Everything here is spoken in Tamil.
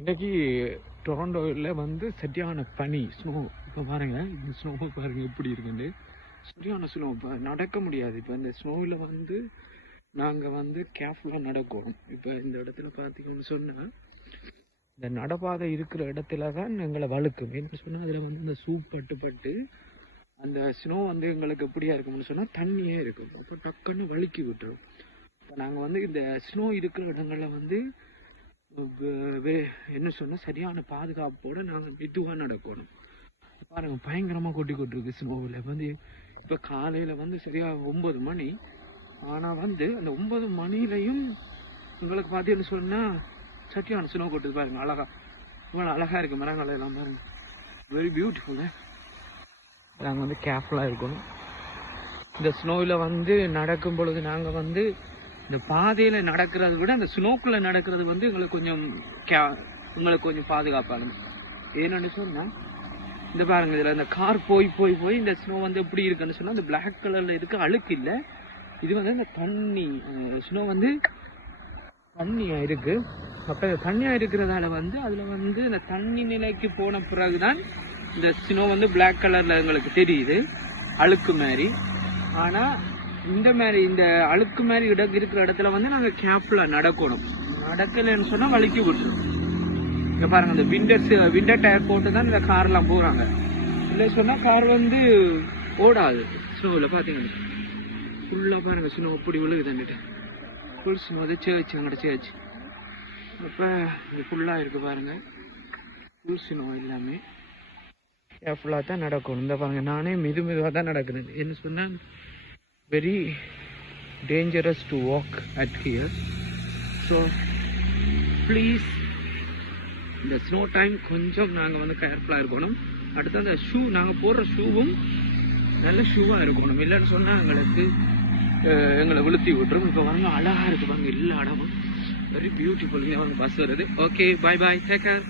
இன்னைக்கு டொரண்டோவில் வந்து சரியான பனி ஸ்னோ. இப்போ பாருங்க, இந்த ஸ்னோ பாருங்க எப்படி இருக்குன்னு. சரியான ஸ்னோ. இப்போ நடக்க முடியாது. இப்போ இந்த ஸ்னோவில் வந்து நாங்கள் வந்து கேர்ஃபுல்லாக நடக்கணும். இப்போ இந்த இடத்துல பார்த்தீங்கன்னு சொன்னால், இந்த நடப்பாதை இருக்கிற இடத்துல தான் எங்களை வழுக்கும். என்ன சொன்னால் அதில் வந்து இந்த சூப் பட்டு பட்டு அந்த ஸ்னோ வந்து எங்களுக்கு எப்படியா இருக்கும்னு சொன்னால் தண்ணியே இருக்கும். அப்போ டக்குன்னு வழுக்கி விட்டுரும். இப்போ நாங்கள் வந்து இந்த ஸ்னோ இருக்கிற இடங்களில் வந்து என்ன சொன்னால் சரியான பாதுகாப்போடு நாங்கள் மெதுவாக நடக்கணும். பாருங்க, பயங்கரமாக கொட்டி கொட்டிருக்கு ஸ்னோவில். வந்து இப்போ காலையில் வந்து சரியாக 9 மணி. ஆனால் வந்து அந்த 9 மணிலையும் உங்களுக்கு பார்த்தீங்கன்னு சொன்னால் சரியான ஸ்னோ கொட்டுது. பாருங்க, அழகா இவ்வளோ அழகாக இருக்குது மரங்கள் எல்லாம். பாருங்க, வெரி பியூட்டிஃபுல்லு. நாங்கள் வந்து கேர்ஃபுல்லாக இருக்கணும். இந்த ஸ்னோவில் வந்து நடக்கும் பொழுது நாங்கள் வந்து இந்த பாதையில் நடக்கிறத விட அந்த ஸ்னோக்குள்ளே நடக்கிறது வந்து எங்களுக்கு கொஞ்சம் பாதுகாப்பானது. ஏன்னு சொன்னால் இந்த பாருங்க, இதில் இந்த கார் போய் போய் போய் இந்த ஸ்னோ வந்து எப்படி இருக்குன்னு சொன்னால் இந்த பிளாக் கலரில் இருக்க அழுக்கு இல்லை. இது வந்து இந்த தண்ணி ஸ்னோ வந்து தண்ணியாக இருக்குது. அப்போ தண்ணியாக இருக்கிறதால வந்து அதில் வந்து இந்த தண்ணி நிலைக்கு போன பிறகுதான் இந்த ஸ்னோ வந்து பிளாக் கலரில் எங்களுக்கு தெரியுது, அழுக்கு மாதிரி. ஆனால் இந்த அழுக்கு மாதிரி இருக்கிற இடத்துல வந்து நாங்கள் கேர்ஃபுல்லாக நடக்கணும். நடக்கலைன்னு சொன்னால் வலிக்கி விட்டுரும். இங்கே பாருங்கள், இந்த விண்டர் டயர் போட்டு தான் இந்த கார்லாம் போகிறாங்க. இல்லை சொன்னால் கார் வந்து ஓடாது ஸ்னோவில். பார்த்தீங்கன்னா ஃபுல்லாக பாருங்கள் ஸ்னோ இப்படி விழுகுதுன்னுட்டு. ஃபுல் ஸ்னோ அது சேர்ச்சு அங்கிட்ட சேர்ச்சு. அப்போ இது ஃபுல்லாக இருக்குது பாருங்கள், ஃபுல் ஸ்னோ எல்லாமே. கேர்ஃபுல்லாக தான் நடக்கணும். இந்த பாருங்கள், நானே மெதுவாக தான் நடக்கிறேன். என்ன சொன்னால் very dangerous to walk at here, so please இந்த ஸ்னோ டைம் கொஞ்சம் நாங்கள் வந்து கேர்ஃபுல்லாக இருக்கணும். அடுத்து அந்த ஷூ நாங்கள் போடுற ஷூவும் நல்ல ஷூவாக இருக்கணும். இல்லைன்னு சொன்னால் எங்களை விழுத்தி விட்டுரும். இப்போ வாங்க, அழகாக இருக்குது பாருங்க எல்லா இடமும், வெரி பியூட்டிஃபுல். பஸ் வருது. ஓகே, பாய் பாய், டேக் கேர்.